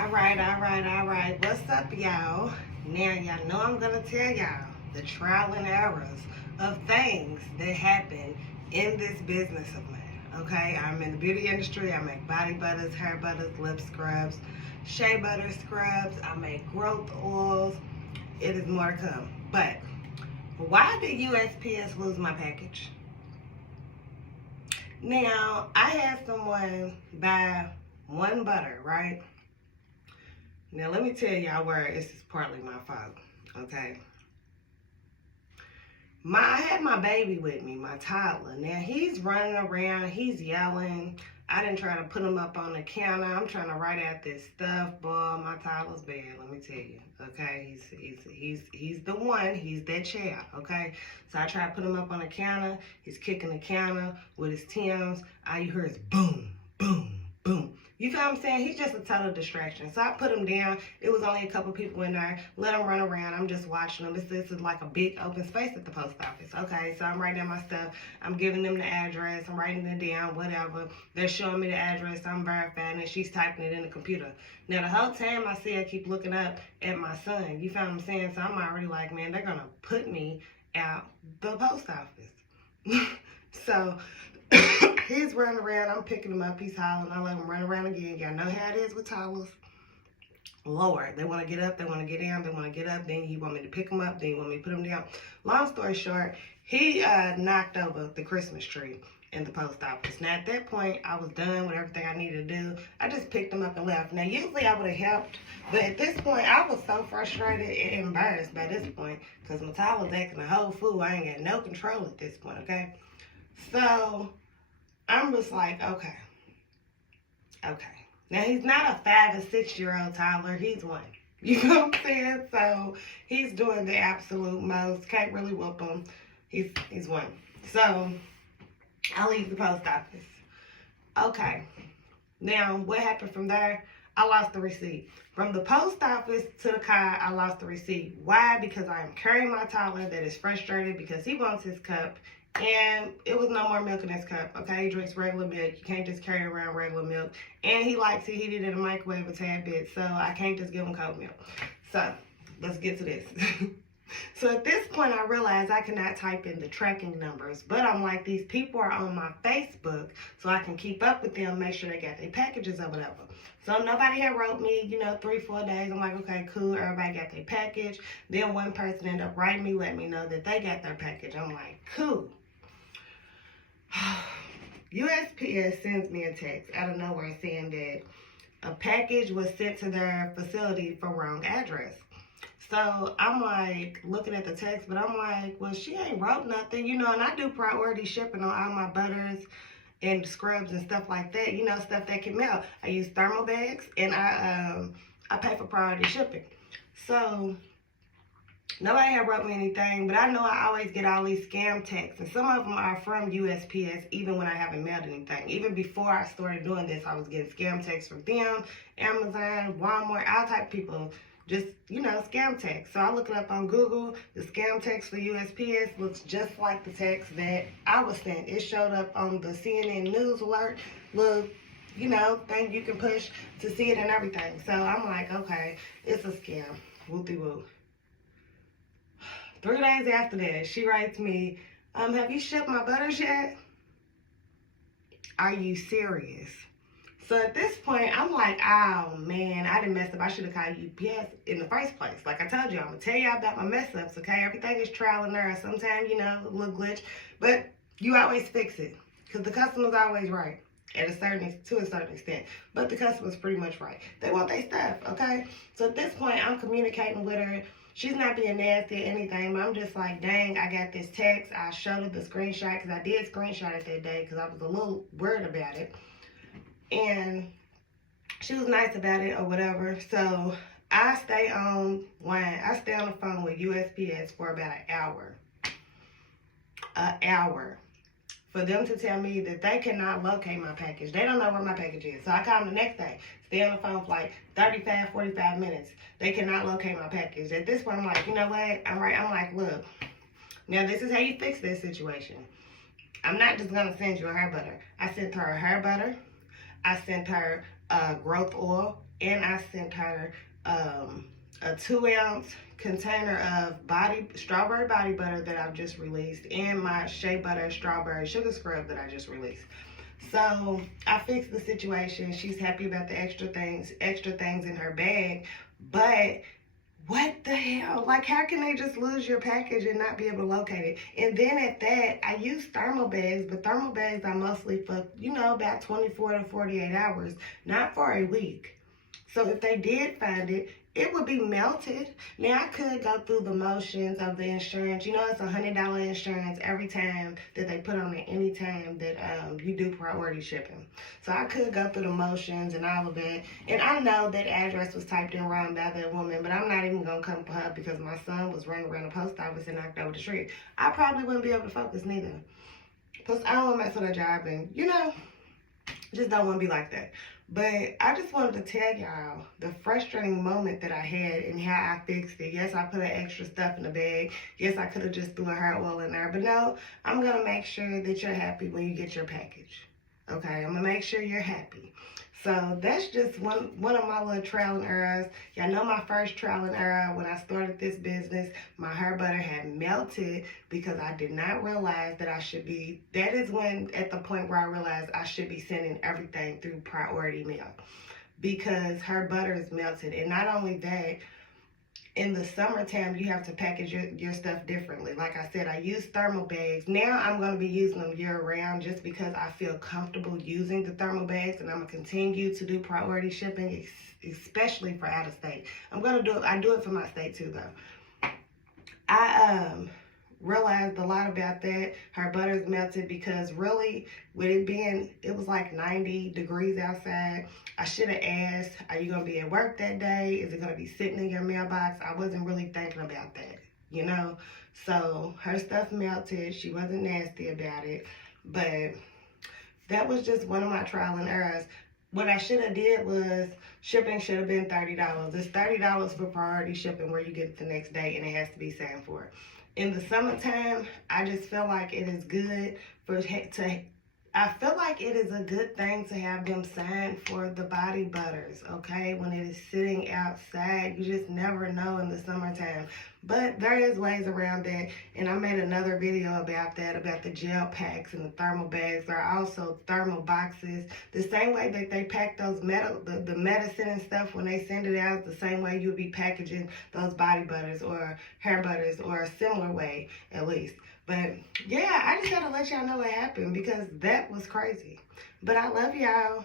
All right. What's up, y'all? Now, y'all know I'm going to tell y'all the trial and errors of things that happen in this business of mine. Okay, I'm in the beauty industry. I make body butters, hair butters, lip scrubs, shea butter scrubs. I make growth oils. It is more to come. But why did USPS lose my package? Now, I had someone buy one butter, right? Now, let me tell y'all where this is partly my fault, okay? I had my baby with me, my toddler. Now, he's running around, he's yelling. I didn't try to put him up on the counter. I'm trying to write out this stuff, boy. My toddler's bad, let me tell you, okay? He's the one, he's that child, okay? So I try to put him up on the counter. He's kicking the counter with his Timbs. All you hear is boom, boom, boom. You feel what I'm saying? He's just a total distraction. So I put him down. It was only a couple people in there. Let him run around. I'm just watching him. This is like a big open space at the post office. Okay, so I'm writing down my stuff. I'm giving them the address. I'm writing it down, whatever. They're showing me the address. I'm verifying it. She's typing it in the computer. Now, the whole time I see her keep looking up at my son. You feel what I'm saying? So I'm already like, man, they're going to put me out the post office. So he's running around. I'm picking him up. He's hollering. I let him run around again. Y'all know how it is with toddlers. Lord, they want to get up. They want to get down. They want to get up. Then you want me to pick him up. Then you want me to put him down. Long story short, he knocked over the Christmas tree in the post office. Now, at that point, I was done with everything I needed to do. I just picked him up and left. Now, usually I would have helped. But at this point, I was so frustrated and embarrassed by this point because my toddler's acting a whole fool. I ain't got no control at this point, okay? So I'm just like, okay. Now, he's not a 5 or 6 year old toddler. He's one. You know what I'm saying? So he's doing the absolute most. Can't really whoop him. He's one. So I leave the post office. Okay. Now, what happened from there? I lost the receipt. From the post office to the car, I lost the receipt. Why? Because I am carrying my toddler that is frustrated because he wants his cup. And it was no more milk in his cup, okay? He drinks regular milk. You can't just carry around regular milk. And he likes it heated in a microwave a tad bit, so I can't just give him cold milk. So, let's get to this. So at this point, I realized I cannot type in the tracking numbers. But I'm like, these people are on my Facebook, so I can keep up with them, make sure they got their packages or whatever. So nobody had wrote me, 3-4 days. I'm like, okay, cool. Everybody got their package. Then one person ended up writing me, let me know that they got their package. I'm like, cool. USPS sends me a text out of nowhere saying that a package was sent to their facility for wrong address. So I'm like looking at the text, but I'm like, well, she ain't wrote nothing, and I do priority shipping on all my butters and scrubs and stuff like that, stuff that can melt. I use thermal bags and I pay for priority shipping. So nobody had wrote me anything, but I know I always get all these scam texts, and some of them are from USPS, even when I haven't mailed anything. Even before I started doing this, I was getting scam texts from them, Amazon, Walmart, all type of people, just, scam text. So I look it up on Google. The scam text for USPS looks just like the text that I was sent. It showed up on the CNN News Alert, little thing you can push to see it and everything. So I'm like, okay, it's a scam. Whoopty-whoop. 3 days after that, she writes me, have you shipped my butters yet? Are you serious? So at this point, I'm like, oh man, I done messed up. I should have called UPS in the first place. Like I told you, I'm going to tell y'all about my mess ups, okay? Everything is trial and error. Sometimes, a little glitch. But you always fix it. Because the customer's always right. To a certain extent. But the customer's pretty much right. They want their stuff, okay? So at this point, I'm communicating with her. She's not being nasty or anything, but I'm just like, dang, I got this text. I showed her the screenshot because I did screenshot it that day because I was a little worried about it. And she was nice about it or whatever. So I stay on the phone with USPS for about an hour. For them to tell me that they cannot locate my package. They don't know where my package is. So I call them the next day. Stay on the phone for like 35, 45 minutes. They cannot locate my package. At this point, I'm like, you know what? I'm like, look, now this is how you fix this situation. I'm not just going to send you a hair butter. I sent her a hair butter. I sent her growth oil and I sent her a 2-ounce container of strawberry body butter that I've just released, and my shea butter strawberry sugar scrub that I just released. So I fixed the situation. She's happy about the extra things in her bag, but what the hell? Like, how can they just lose your package and not be able to locate it? And then at that, I use thermal bags, but thermal bags are mostly for, about 24 to 48 hours, not for a week. So if they did find it, it would be melted. Now, I could go through the motions of the insurance. It's $100 insurance every time that they put on it, any time that you do priority shipping. So I could go through the motions and all of that. And I know that address was typed in wrong by that woman, but I'm not even going to come for her because my son was running around the post office and knocked over the tree. I probably wouldn't be able to focus neither. Plus, I don't want to mess with her job and, just don't want to be like that. But I just wanted to tell y'all the frustrating moment that I had and how I fixed it. Yes, I put an extra stuff in the bag. Yes, I could have just threw a hair oil in there. But no, I'm going to make sure that you're happy when you get your package. Okay, I'm going to make sure you're happy. So that's just one of my little trial and errors. Y'all know my first trial and error when I started this business, my hair butter had melted because I did not realize that that is when, at the point where I realized I should be sending everything through priority mail because her butter is melted. And not only that, in the summertime, you have to package your stuff differently. Like I said, I use thermal bags. Now I'm going to be using them year round just because I feel comfortable using the thermal bags, and I'm going to continue to do priority shipping, especially for out of state. I'm going to do it. I do it for my state too, though. I realized a lot about that. Her butter's melted because really, with it was like 90 degrees outside. I should have asked, are you going to be at work that day? Is it going to be sitting in your mailbox? I wasn't really thinking about that, So her stuff melted. She wasn't nasty about it. But that was just one of my trial and errors. What I should have did was shipping should have been $30. It's $30 for priority shipping where you get it the next day and it has to be signed for. In the summertime, I just feel like it is good I feel like it is a good thing to have them signed for the body butters, okay? When it is sitting outside, you just never know in the summertime. But there is ways around that, and I made another video about that, about the gel packs and the thermal bags. There are also thermal boxes. The same way that they pack those the medicine and stuff when they send it out, the same way you'll be packaging those body butters or hair butters, or a similar way at least. But yeah, I just had to let y'all know what happened because that was crazy. But I love y'all.